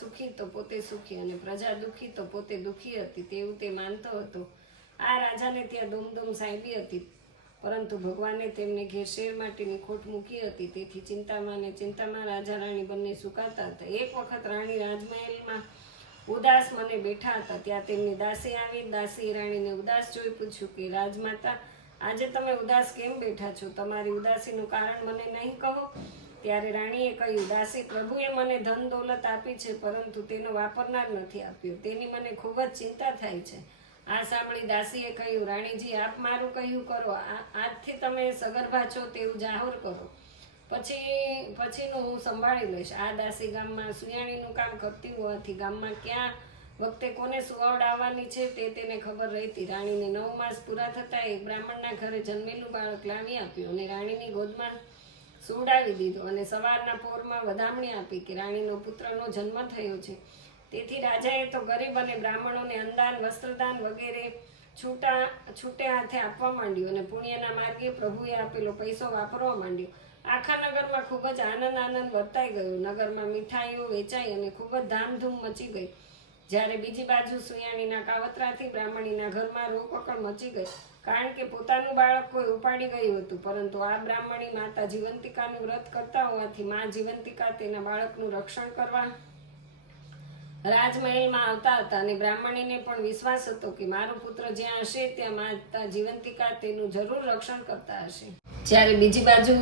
સુખી તો પોતે સુખી અને પ્રજા દુખી તો પોતે દુખી હતી, તેવું તે માનતો હતો. આ રાજાને ત્યાં ધૂમધૂમ સાંભી હતી, પરંતુ ભગવાને તેમને ઘેર શેર માટેની ખોટ મૂકી હતી, તેથી ચિંતામાં ને ચિંતામાં રાજા રાણી બંને સુકાતા હતા. એક વખત રાણી રાજમહેલમાં ઉદાસ મને બેઠા હતા, ત્યાં તેમની દાસી આવી, દાસી રાણીને ઉદાસ જોઈ પૂછ્યું કે, રાજમાતા, આજે તમે ઉદાસ કેમ બેઠા છો? તમારી ઉદાસીનું કારણ મને નહીં કહો. ત્યારે રાણીએ કહ્યું, દાસી, પ્રભુએ મને ધન દોલત આપી છે, પરંતુ તેનો વાપરનાર નથી આપ્યો. તેની મને ખૂબ જ ચિંતા થાય છે. આ સાંભળી દાસીએ કહ્યું, રાણીજી, આપ મારું કહ્યું કરો. આજથી તમે સગર્ભા છો તેવું જાહેર કરો. પછી, પછીનું હું સંભાળી લઈશ. આ દાસી ગામમાં સુયાણીનું કામ કરતી હોવાથી ગામમાં ક્યાં વખતે કોને સુવાવડાવવાની છે તે તેને ખબર રહેતી. રાણીને નવ માસ પૂરા થતાં એક બ્રાહ્મણના ઘરે જન્મેલું બાળક લાવી આપ્યું અને રાણીની ગોદમાં સુવડાવી દીધો અને સવારના પોરમાં વધામણી આપી કે રાણીનો પુત્રનો જન્મ થયો છે. તેથી રાજાએ તો ગરીબ અને બ્રાહ્મણોને અન્નદાન વસ્ત્રદાન વગેરે છૂટા, છૂટે હાથે આપવા માંડ્યું અને પુણ્યના માર્ગે પ્રભુએ આપેલો પૈસો વાપરવા માંડ્યો. આખા નગરમાં ખૂબ જ આનંદ આનંદ વર્તાઈ ગયો. નગરમાં મીઠાઈઓ વેચાઈ અને ખૂબ જ ધામધૂમ મચી ગઈ. જ્યારે બીજી બાજુ સુયાણીના કાવતરાથી બ્રાહ્મણીના ઘરમાં રોકકળ મચી ગઈ. કારણ કે પોતાનું બાળક કોઈ ઉપાડી ગયું હતું, પરંતુ આ બ્રાહ્મણી માતા જીવંતિકાનું વ્રત કરતા હોવાથી મા જીવંતિકા તેના બાળકનું રક્ષણ કરવા રાજમહેલમાં આવતા હતા અને બ્રાહ્મણીને પણ વિશ્વાસ હતો કે મારો પુત્ર જ્યાં હશે, ત્યાં માતા જીવંતિકા તેનું જરૂર રક્ષણ કરતા હશે. જ્યારે બીજી બાજુ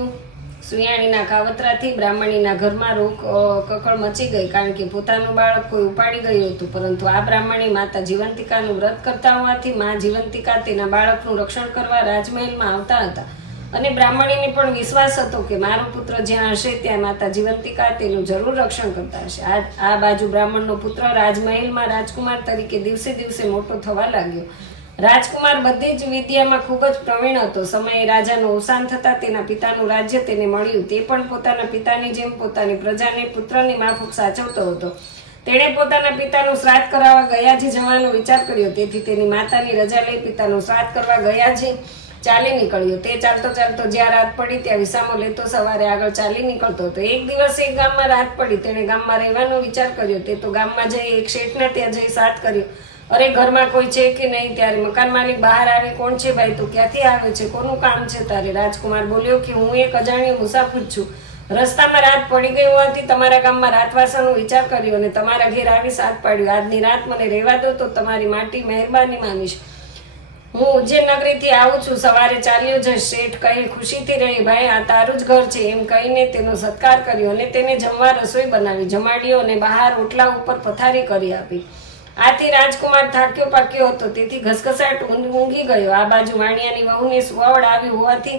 સુયાણીના કાવતરાથી બ્રાહ્મણીના ઘરમાં રોક કકળ મચી ગઈ કારણ કે પોતાનું બાળક કોઈ ઉપાડી ગયું હતું. પરંતુ આ બ્રાહ્મણી માતા જીવંતિકાનું વ્રત કરતા હોવાથી મા જીવંતિકા તેના બાળકનું રક્ષણ કરવા રાજમહેલમાં આવતા હતા. અને બ્રાહ્મણીને પણ વિશ્વાસ હતો કે મારો પુત્ર જ્યાં હશે ત્યાં માતા જીવંતિકા તેનું જરૂર રક્ષણ કરતા હશે. આ આ બાજુ બ્રાહ્મણનો પુત્ર રાજમહેલમાં રાજકુમાર તરીકે દિવસે દિવસે મોટો થવા લાગ્યો. રાજકુમાર બધી જ વિદ્યામાં ખૂબ જ પ્રવીણ હતો. સમયે રાજાનું અવસાન થતાં તેના પિતાનું રાજ્ય તેને મળ્યું. તે પણ પોતાના પિતાની જેમ પોતાની પ્રજાને પુત્રની માફક સાચવતો હતો. તેણે પોતાના પિતાનું શ્રાદ્ધ કરાવવા ગયા છે જવાનો વિચાર કર્યો. તેથી તેની માતાની રજા લઈ પિતાનું શ્રાદ્ધ કરવા ગયા છે ચાલી નીકળ્યો. તે ચાલતો ચાલતો જ્યાં રાત પડી ત્યાં વિસામો લેતો સવારે આગળ ચાલી નીકળતો હતો. એક દિવસ એક ગામમાં રાત પડી. તેણે ગામમાં રહેવાનો વિચાર કર્યો. તે તો ગામમાં જઈ એક શેઠના ત્યાં જઈ શ્રાદ્ધ કર્યો. અરે ઘરમાં કોઈ છે કે નહીં? ત્યારે મકાન માલિક બહાર આવે, કોણ છે ભાઈ? તું ક્યાંથી આવે છે? કોનું કામ છે તારે? રાજકુમાર બોલ્યો કે હું એક અજાણ્યો મુસાફર છું. રસ્તામાં રાત પડી ગઈ હોવાથી તમારા ગામમાં રાતવાસાનો વિચાર કર્યો અને તમારા ઘેર આવી સાથ પાડ્યો. આજની રાત મને રહેવા દો, તો તમારી માટી મહેરબાની માનીશ. હું ઉજ્જૈન નગરીથી આવું છું. સવારે ચાલ્યો જઈશ. શેઠ કહે, ખુશીથી રહી ભાઈ, આ તારું જ ઘર છે. એમ કહીને તેનો સત્કાર કર્યો અને તેને જમવા રસોઈ બનાવી, જમાડ્યો અને બહાર ઓટલા ઉપર પથારી કરી આપી. આથી રાજકુમાર થાક્યો પાક્યો હતો. તેથી ઘસઘસાટ ઊંઘી ગયો. આ બાજુ વાણિયાની વહુને સુવાવડ આવી હોવાથી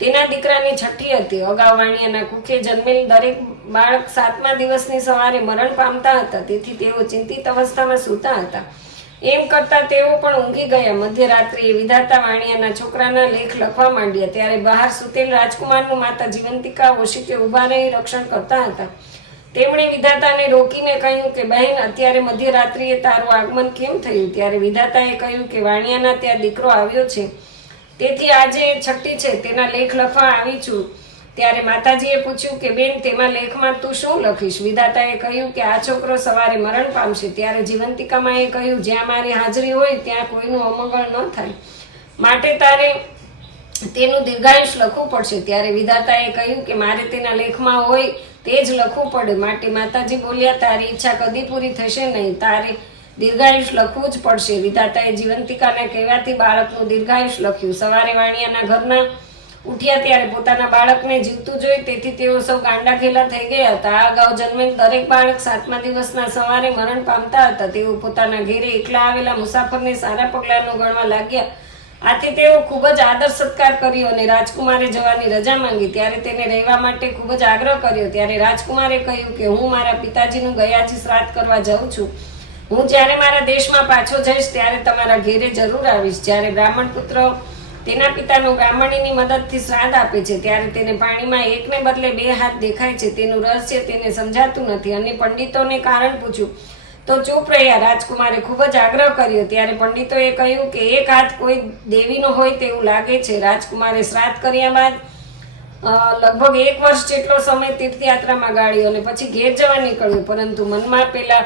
તેના દીકરાની છઠ્ઠી હતી. અગાઉ વાણિયાના કુખે જન્મેલ દરેક બાળક સાતમા દિવસની સવારે મરણ પામતા હતા. તેથી તેઓ ચિંતિત અવસ્થામાં સૂતા હતા. એમ કરતા તેઓ પણ ઊંઘી ગયા. મધ્યરાત્રિએ વિધાતા વાણિયાના છોકરાના લેખ લખવા માંડ્યા. ત્યારે બહાર સૂતેલ રાજકુમારનું માતા જીવંતિકા ઓશિકે ઊભા રહી રક્ષણ કરતા હતા. તેમણે વિધાતાને રોકીને કહ્યું કે, બહેન, અત્યારે મધ્યરાત્રિએ તારું આગમન કેમ થયું? ત્યારે વિધાતાએ કહ્યું કે, વાણિયાના ત્યાં દીકરો આવ્યો છે. તેથી આજે છઠ્ઠી છે, તેના લેખ લખવા આવી છું. ત્યારે માતાજીએ પૂછ્યું કે, બેન, તેમાં લેખમાં તું શું લખીશ? વિધાતાએ કહ્યું કે, આ છોકરો સવારે મરણ પામશે, ત્યારે જીવંતિકામાએ કહ્યું, જ્યાં મારી હાજરી હોય, ત્યાં કોઈનું અમંગળ ન થાય. માટે તારે તેનું દીર્ઘાયુષ લખવું પડશે. ત્યારે વિધાતાએ કહ્યું કે મારે તેના લેખમાં હોય તે જ લખવું પડે. માટે માતાજી બોલ્યા, તારી ઈચ્છા કદી પૂરી થશે નહીં. તારે દીર્ઘાયુષ લખવું જ પડશે. વિધાતાએ જીવંતિકાના કહેવાથી બાળકનું દીર્ઘાયુષ લખ્યું. સવારે વાણિયાના ઘરના ઉઠ્યા ત્યારે પોતાના બાળકને જીવતું જોઈ તેથી તેઓ સૌ ગાંડા ખેલા થઈ ગયા હતા. આ અગાઉ જન્મેલ દરેક બાળક સાતમા દિવસના સવારે મરણ પામતા હતા. તેઓ પોતાના ઘેરે એકલા આવેલા મુસાફરને સારા પગલાંનું ગણવા લાગ્યા. આથી તેઓ ખૂબ જ આદર સત્કાર કર્યો અને રાજકુમારે જવાની રજા માંગી. ત્યારે તેને રહેવા માટે ખૂબ જ આગ્રહ કર્યો. ત્યારે રાજકુમારે કહ્યું કે હું મારા પિતાજીનું ગયાજી શ્રાદ્ધ કરવા જાઉં છું. હું જ્યારે મારા દેશમાં પાછો જઈશ ત્યારે તમારા ઘેરે જરૂર આવીશ. જ્યારે બ્રાહ્મણ પુત્ર તેના પિતાનો બ્રાહ્મણીની મદદથી શ્રાદ્ધ આપે છે, ત્યારે તેને પાણીમાં એકને બદલે બે હાથ દેખાય છે. તેનું રહસ્ય તેને સમજાતું નથી. અને પંડિતોને કારણ પૂછ્યું તો ચૂપ રહ્યા રાજકુમારે ખૂબ જ આગ્રહ કર્યો. ત્યારે પંડિતોએ કહ્યું કે એક હાથ કોઈ દેવીનો હોય તેવું લાગે છે. રાજકુમારે શ્રાદ્ધ કર્યા બાદ લગભગ એક વર્ષ જેટલો સમય તીર્થયાત્રામાં ગાળ્યો અને પછી ઘેર જવા નીકળ્યો. પરંતુ મનમાં પેલા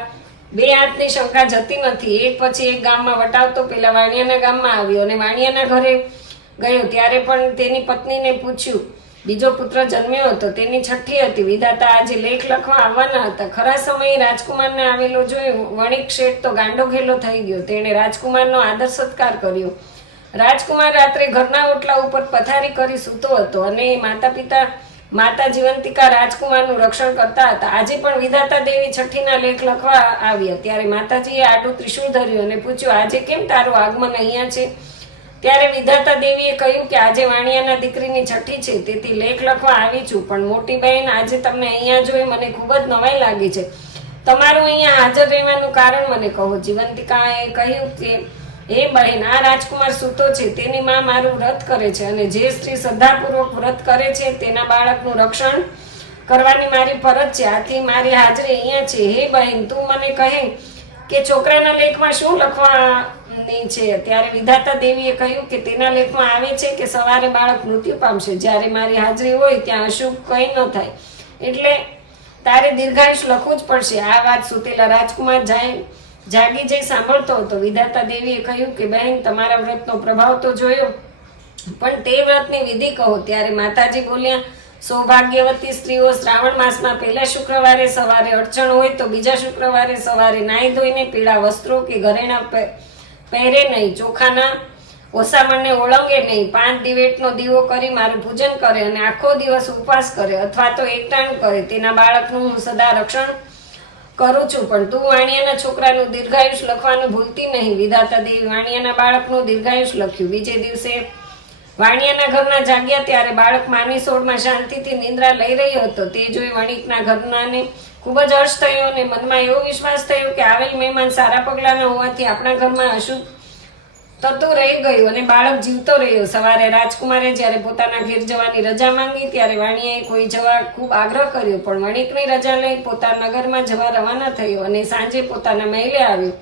બે હાથની શંકા જતી નથી. એક પછી એક ગામમાં વટાવતો પેલા વાણિયાના ગામમાં આવ્યો અને વાણિયાના ઘરે ગયો. ત્યારે પણ તેની પત્નીને પૂછ્યું બીજો પુત્ર જન્મ્યો હતો, તેની છઠ્ઠી હતી. વિધાતા આજે લેખ લખવા આવવાના હતા. ખરા સમયે રાજકુમારને આવેલો જોઈ વણિક શેઠ તો ગાંડો ઘેલો થઈ ગયો. તેણે રાજકુમારનો આદર સત્કાર કર્યો. રાજકુમાર રાત્રે ઘરના ઓટલા ઉપર પથારી કરી સૂતો હતો અને માતા પિતા માતા જીવંતિકા રાજકુમારનું રક્ષણ કરતા હતા. આજે પણ વિધાતા દેવી છઠ્ઠીના લેખ લખવા આવ્યા. ત્યારે માતાજીએ આડું ત્રિશુળ ધર્યું અને પૂછ્યું, આજે કેમ તારું આગમન અહીંયા છે? ત્યારે વિધાતા દેવીએ કહ્યું કે આજે વાણિયાના દીકરીની છઠ્ઠી છે, તેથી લેખ લખવા આવી છું. પણ મોટી બહેન, આજે તમને અહીંયા જોઈ મને ખૂબ જ નવાઈ લાગી છે. તમારું અહીંયા હાજર રહેવાનું કારણ મને કહો. જીવંતિકાએ કહ્યું કે, હે બહેન, આ રાજકુમાર સૂતો છે. તેની માં મારું વ્રત કરે છે અને જે સ્ત્રી શ્રદ્ધાપૂર્વક વ્રત કરે છે, તેના બાળકનું રક્ષણ કરવાની મારી ફરજ છે. આથી મારી હાજરી અહીંયા છે. હે બહેન, તું મને કહે કે છોકરાના લેખમાં શું લખવાની છે? ત્યારે વિધાતા દેવીએ કહ્યું કે તેના લેખમાં આવે છે કે સવારે બાળક મૃત્યુ પામશે. જ્યારે મારી હાજરી હોય ત્યાં અશુભ કંઈ ન થાય. એટલે તારે દીર્ઘાયુષ લખવું જ પડશે. આ વાત સુતેલા રાજકુમાર જાય, જાગી જઈ સાંભળતો હતો. વિધાતા દેવીએ કહ્યું કે, બહેન, તમારા વ્રતનો પ્રભાવ તો જોયો. પણ તે વ્રતની વિધિ કહો. ત્યારે માતાજી બોલ્યા સૌભાગ્યવતી સ્ત્રીઓ શ્રાવણ માસમાં પહેલા શુક્રવારે સવારે અડચણ હોય તો બીજા શુક્રવારે સવારે નાહી ધોઈને પીળા વસ્ત્રો કે ઘરેણા પહે- પહેરે નહીં, ચોખાના ઓસામણને ઓળંગે નહીં પાંચ દિવેટનો દીવો કરી મારું પૂજન કરે અને આખો દિવસ ઉપવાસ કરે અથવા તો એકટાણું કરે. તેના બાળકનું હું સદા રક્ષણ કરું છું, પણ તું વાણિયાના છોકરાનું દીર્ઘાયુષ લખવાનું ભૂલતી નહીં. વિધાતા દેવી વાણિયાના બાળકનું દીર્ઘાયુષ લખ્યું. બીજે દિવસે વાણિયાના ઘરના જાગ્યા ત્યારે બાળક માની સોળમાં શાંતિથી નિંદ્રા લઈ રહ્યો હતો. તે જોઈ વણિકના ઘરનાને ખૂબ જ હર્ષ થયો અને મનમાં એવો વિશ્વાસ થયો કે આવેલ મહેમાન સારા પગલાના હોવાથી આપણા ઘરમાં અશુભ થતું રહી ગયું અને બાળક જીવતો રહ્યો. સવારે રાજકુમારે જ્યારે પોતાના ઘેર જવાની રજા માંગી ત્યારે વાણિયાએ કોઈ જવા ખૂબ આગ્રહ કર્યો, પણ વણિકની રજા લઈ પોતાના નગરમાં જવા રવાના થયો અને સાંજે પોતાના મહેલે આવ્યો.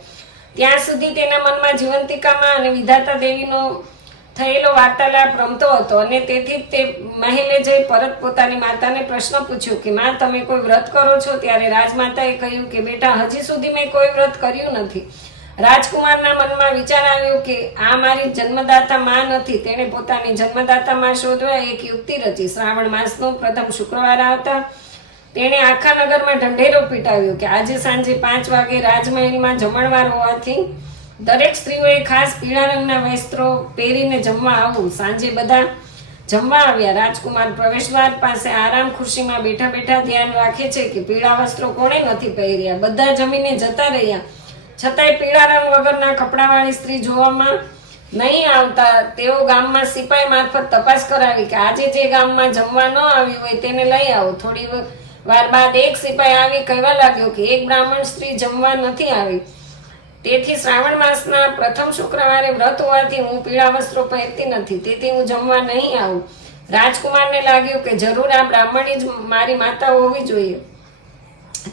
ત્યાં સુધી તેના મનમાં જીવંતિકામાં અને વિધાતા દેવીનો થયેલો વાર્તાલાપ રમતો હતો અને તેથી તે મહેલે જઈ પરત પોતાની માતાને પ્રશ્ન પૂછ્યો કે, માં, તમે કોઈ વ્રત કરો છો? ત્યારે રાજમાતાએ કહ્યું કે, બેટા, હજી સુધી મેં કોઈ વ્રત કર્યું નથી. રાજકુમારના મનમાં વિચાર આવ્યો કે, આ મારી જન્મદાતા માં નથી, તેણે પોતાની જન્મદાતા માં શોધવા એક યુક્તિ રચી. શ્રાવણ માસનો પ્રથમ શુક્રવાર આવતા તેણે આખા નગરમાં ઢંઢેરો પીટાવ્યો કે, આજે સાંજે પાંચ વાગે રાજમહેલમાં જમણવાર હોવાથી દરેક સ્ત્રીઓએ ખાસ પીળા રંગના વસ્ત્રો પહેરીને જમવા આવવું સાંજે બધા જમવા આવ્યા. રાજકુમાર પ્રવેશદ્વાર પાસે આરામ ખુરશીમાં બેઠા બેઠા ધ્યાન રાખે છે કે પીળા વસ્ત્રો કોણે નથી પહેર્યા. બધા જમીને જતા રહ્યા. છતાંય પીળા રંગ વગરના કપડાવાળી સ્ત્રી જોવામાં નહીં આવતા. તેઓ ગામમાં સિપાઈ મારફત તપાસ કરાવી કે આજે જે ગામમાં જમવા ન આવ્યું હોય તેને લઈ આવો. થોડી વાર બાદ એક સિપાઈ આવી કહેવા લાગ્યો કે એક બ્રાહ્મણ સ્ત્રી જમવા નથી આવી. તેથી શ્રાવણ માસના પ્રથમ શુક્રવારે વ્રત હોવાથી હું પીળા વસ્ત્રો પહેરતી નથી. તેથી હું જમવા નહીં આવું. રાજકુમારને લાગ્યું કે જરૂર આ બ્રાહ્મણી જ મારી માતા હોવી જોઈએ.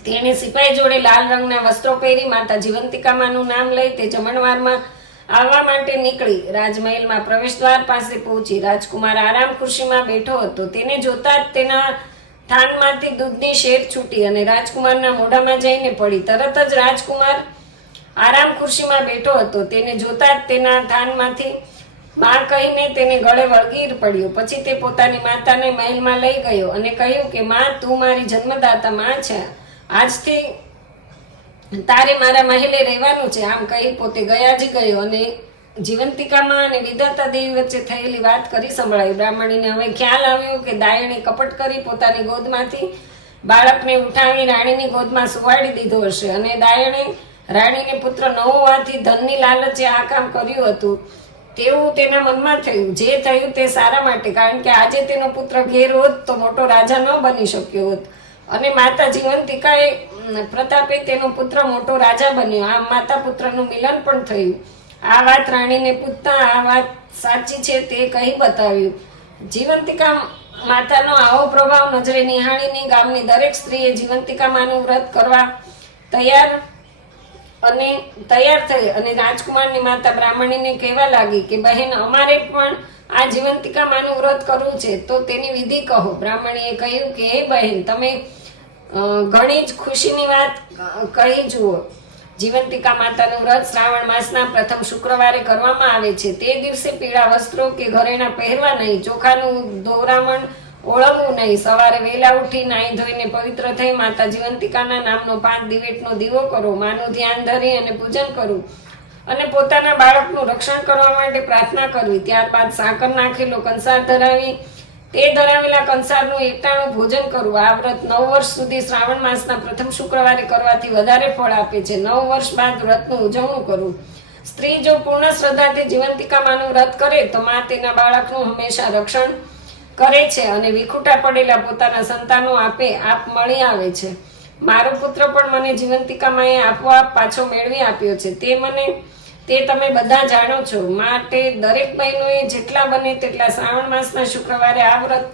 તેણે સિપાઈ જોડે લાલ રંગના વસ્ત્રો પહેરી માતા જીવંતિકામાનું નામ લઈ તે જમણવારમાં આવવા માટે નીકળી. રાજમહેલમાં પ્રવેશદ્વાર પાસે પહોંચી રાજકુમાર આરામ ખુરશીમાં બેઠો હતો. તેને જોતા જ તેના થાનમાંથી દૂધની શેર છૂટી અને રાજકુમારના મોઢામાં જઈને પડી. તરત જ રાજકુમાર આરામ ખુરશીમાં બેઠો હતો. તેને જોતા જ તેના થાનમાંથી માં કહીને તેને ગળે વળગી પડ્યો. પછી તે પોતાની માતાને મહેલમાં લઈ ગયો અને કહ્યું કે, માં, તું મારી જન્મદાતા માં છે. આજથી તારે મારા મહેલે રહેવાનું છે. આમ કહી પોતે ગયા જ ગયો અને જીવંતિકામાં અને વિધાતા દેવી વચ્ચે થયેલી વાત કરી સંભળાઈ. બ્રાહ્મણીને હવે ખ્યાલ આવ્યો કે દાયણે કપટ કરી પોતાની ગોદમાંથી બાળકને ઉઠાવી રાણીની ગોદમાં સુવાડી દીધો હશે અને દાયણે રાણીને પુત્ર ન હોવાથી ધનની લાલચે આ કામ કર્યું હતું. તેવું તેના મનમાં થયું. જે થયું તે સારા માટે, કારણ કે આજે તેનો પુત્ર ઘેર હોત તો મોટો રાજા ન બની શક્યો હોત. અને માતા જીવંતિકાએ પ્રતાપે તેનો પુત્ર મોટો રાજા બન્યો. આમ માતા પુત્રનું મિલન પણ થયું. આ વાત રાણીને પૂછતા આ વાત સાચી છે તે કહી બતાવ્યું. જીવંતિકા માતાનો આવો પ્રભાવ નજરે નિહાળીની ગામની દરેક સ્ત્રીએ જીવંતિકા માનું વ્રત કરવા તૈયાર અને તૈયાર થઈ અને રાજકુમારની માતા બ્રાહ્મણીને કહેવા લાગી કે, બહેન, અમારે પણ આ જીવંતિકા માનું વ્રત કરવું છે. તો તેની વિધિ કહો. બ્રાહ્મણીએ કહ્યું કે, હે બહેન, તમે ઘણી જ ખુશીની વાત કહી જુઓ. જીવંતિકા માતાનું વ્રત શ્રાવણ માસના પ્રથમ શુક્રવારે કરવામાં આવે છે. તે દિવસે પીળા વસ્ત્રો કે ઘરેણા પહેરવા નહીં. ચોખાનું દોરામણ ઓળંગવું નહીં. સવારે વહેલા ઉઠી નાહી ધોઈને પવિત્ર થઈ માતા જીવંતિકાના નામનો પાંચ દિવેટનો દીવો કરો. માનું ધ્યાન ધરી અને પૂજન કરવું અને પોતાના બાળકનું રક્ષણ કરવા માટે પ્રાર્થના કરવી. ત્યારબાદ સાકર નાખેલો કંસાર ધરાવી, તે ધરાવેલા કંસારનું એકટાણું ભોજન કરવું આ વ્રત નવ વર્ષ સુધી શ્રાવણ માસના પ્રથમ શુક્રવારે કરવાથી વધારે ફળ આપે છે. નવ વર્ષ બાદ વ્રતનું ઉજવણું કરવું સ્ત્રી જો પૂર્ણ શ્રદ્ધાથી જીવંતિકામાનું વ્રત કરે તો મા તેના બાળકનું હંમેશા રક્ષણ કરે છે અને વિખૂટા પડેલા પોતાના સંતાનો આપે, આપ મળી આવે છે. મારો પુત્ર પણ મને જીવંતિકામાએ આપોઆપ પાછો મેળવી આપ્યો છે. તે મને, તે તમે બધા જાણો છો. માટે દરેક બહેનોએ જેટલા બને તેટલા શ્રાવણ માસના શુક્રવારે આ વ્રત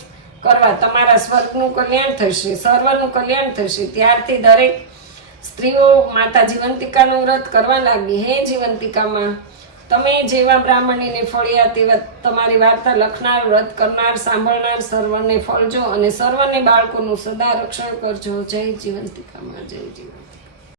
કરવા તમારા સ્વર્ગનું કલ્યાણ થશે, સર્વનું કલ્યાણ થશે. ત્યારથી દરેક સ્ત્રીઓ માતા જીવંતિકાનું વ્રત કરવા લાગી. હે જીવંતિકામાં તમે જેવા બ્રાહ્મણીને ફળ્યા તેવા તમારી વાર્તા લખનાર, વ્રત કરનાર, સાંભળનાર સર્વને ફળજો અને સર્વને બાળકોનું સદા રક્ષણ કરજો. જય જીવંતિકામાં, જય જીવન